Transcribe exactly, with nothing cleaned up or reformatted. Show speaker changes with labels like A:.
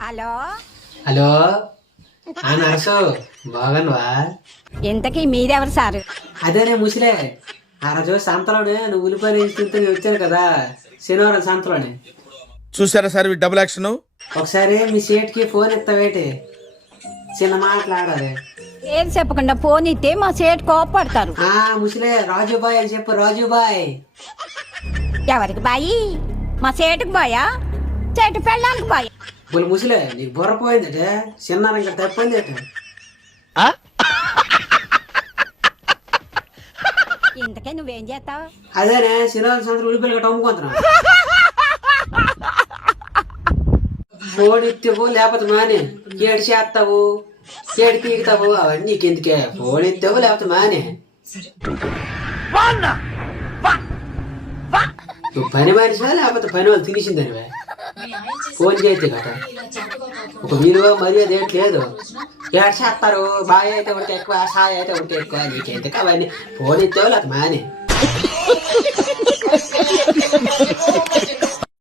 A: Hello
B: hello ఆ nurse బాగన్వా?
A: ఇంతకీ మీరెవరు సారు?
B: అదేనే ముసిలే ఆ రోజు సంతలోనే నువ్వు ఉల్లిపాయలు తింటే వచ్చాను కదా శనివారం సంతలోనే.
C: చూసారా సార్ ఈ డబుల్ యాక్షన్?
B: ఒకసారి మీ సేట్కి ఫోన్ ఇస్తావేటి, చిన్న మాట్లాడాలి.
A: ఏం చెప్పకుండా ఫోన్ ఇస్తే మా సేటు కోపడతారు.
B: ఆ ముసిలే రాజుబాయ్ అని చెప్పు. రాజుబాయ్
A: ఎవరికి బాయి? మా సేటుకు బాయా? చెట్టు పెళ్ళానికి బాయ్.
B: ఇప్పుడు ముసిలే నీకు బుర్ర పోయిందటే, చిన్న ఇంకా తప్పింది అట.
A: ఇంతకే నువ్వేం చేస్తావు?
B: అదేనే శనివారం సంతలో ఉల్లిపాయలు గట్ట అమ్ముకుంటున్నా. ఫోన్ ఇస్తావు లేకపోతే మానే ఏడు చేస్తావు, ఏడు పీకుతావు, అవన్నీ నీకెందుకే. ఫోన్ ఇస్తావు లేకపోతే మానే. నువ్వు పని మనిషివా లేకపోతే పని వాళ్ళు తినేసిందనివే? ఫోన్ చేస్తే కట ఒక విలువ మర్యాద ఏంటి లేదు. ఏడు చేస్తారు, బాయ్ అయితే ఉంటే ఎక్కువ, సాయి అయితే ఉంటే ఎక్కువ, నీకెందుకు అవన్నీ. ఫోన్ ఇస్తావు లేకపోతే మానే.